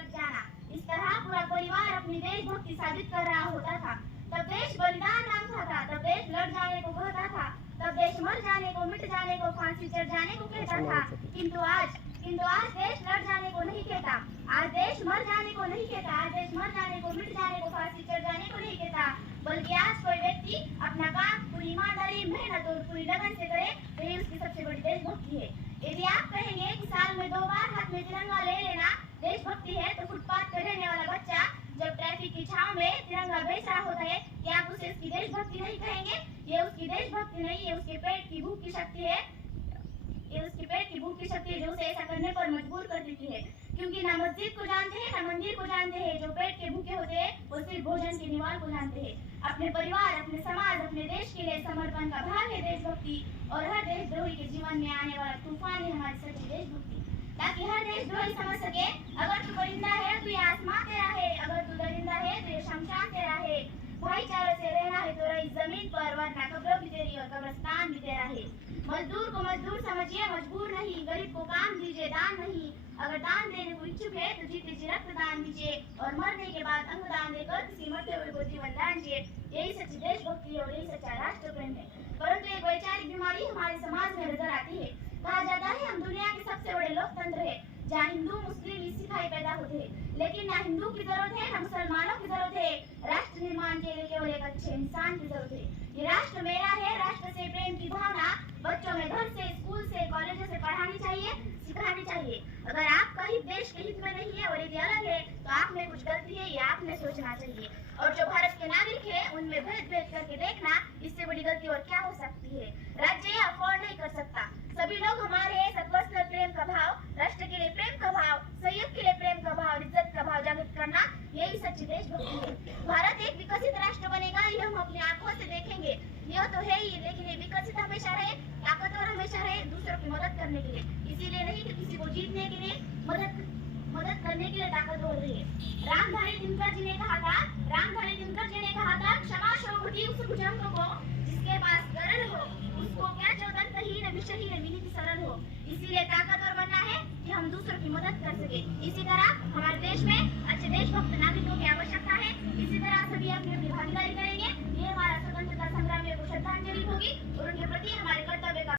Cut जाना, इस तरह पूरा परिवार अपनी देशभक्ति साबित कर रहा होता था। तब देश बलिदान मांगता था, तब देश लड़ जाने को कहता था, तब देश मर जाने को, मिट जाने को, फांसी चढ़ जाने को कहता था। किंतु आज देश लड़ जाने को नहीं कहता, आज देश मर जाने को नहीं कहता, आज देश मर जाने को, मिट जाने को, फांसी चढ़ जाने को नहीं कहता, बल्कि आज कोई व्यक्ति अपना काम पूरी ईमानदारी, मेहनत और पूरी लगन से करे तो ये उसकी सबसे बड़ी देशभक्ति है। यदि आप कहेंगे कि साल में 2 बार हाथ में तिरंगा ले लेना देशभक्ति है, तो फुटपाथ पर रहने वाला बच्चा जब ट्रैफिक की छांव में तिरंगा बेच रहा होता है, क्या आप उसे उसकी देशभक्ति नहीं कहेंगे? ये उसकी देशभक्ति नहीं, ये उसके पेट की भूख की शक्ति है। ये उसके पेट की भूख की शक्ति है जो उसे ऐसा करने पर मजबूर कर देती है। क्योंकि ना मस्जिद को जानते हैं, ना मंदिर को जानते हैं, जो पेट के भूखे होते हैं वो सिर्फ भोजन के निवाल को जानते हैं। अपने परिवार, अपने समाज, अपने देश के लिए समर्पण का भाव है देशभक्ति, और हर देशद्रोही के जीवन में आने वाला तूफान है हमारी सच्ची देशभक्ति। ताकि हर देशद्रोही समझ सके, अगर तू परिंदा है तो ये आसमान तेरा है, अगर तू दरिंदा है तो ये शमशान तेरा है। भाईचारे से रहना है तो रही जमीन पर, वरना कब्र भी तेरी और कब्रिस्तान भी तेरा है। मजदूर को मजदूर समझिए, मजबूर नहीं, गरीब को काम दीजिए, दान नहीं। अगर दान देने को इच्छुक है तो जीते जी रक्तदान दीजिए, और मरने के बाद अंगदान देकर किसी मरते हुए को जीवन दान दीजिए। यही सच्ची देशभक्ति है और यही सच्चा राष्ट्र प्रेम है। परंतु एक वैचारिक बीमारी हमारे समाज में नजर आती है। कहा जाता है हम दुनिया के सबसे बड़े लोकतंत्र है, जहाँ हिंदू, मुस्लिम, ईसाई पैदा होते हैं, लेकिन ना हिंदू की जरूरत है, ना मुसलमानों की जरूरत है। राष्ट्र निर्माण के लिए केवल एक अच्छे इंसान की जरूरत है। ये राष्ट्र मेरा है, राष्ट्र से प्रेम की भावना बच्चों में घर से, स्कूल से, कॉलेजों से पढ़ानी चाहिए, सिखानी चाहिए। अगर आपका हित देश के हित में नहीं है और यदि अलग है तो आप में कुछ गलती है, ये आपने सोचना चाहिए। और जो भारत के नागरिक है उनमें भेद करके देखना, इससे बड़ी गलती और क्या हो सकती है। राज्य अफोर्ड नहीं कर सकता। सभी लोग हमारे हैं, पर्सनल प्रेम का भाव, राष्ट्र के लिए प्रेम का भाव, सहयोग के लिए प्रेम का भाव, इज्जत का भाव जागृत करना, यही सच्ची देशभक्ति है। भारत एक विकसित राष्ट्र बनेगा, ये हम अपनी आंखों से देखेंगे। यह तो है ही, लेकिन ये विकसित हमेशा रहे, ताकतवर हमेशा रहे दूसरों की मदद करने के लिए, इसीलिए नहीं कि किसी को जीतने के लिए, मदद करने के लिए ताकतवर रहे। रामधारी दिनकर जी ने कहा था, क्षमा शोभती उस भुजंग को जिसके पास गरल हो, उसको क्या जो दंतहीन विषहीन विनीत सरल हो। इसीलिए ताकतवर बनना है कि हम दूसरों की मदद कर सके। इसी तरह हमारे देश में अच्छे देशभक्त नागरिकों की आवश्यकता है। इसी तरह सभी अपनी अपनी भागीदारी करेंगे, ये हमारा स्वतंत्रता संग्रामियों को श्रद्धांजलि होगी और उनके प्रति हमारे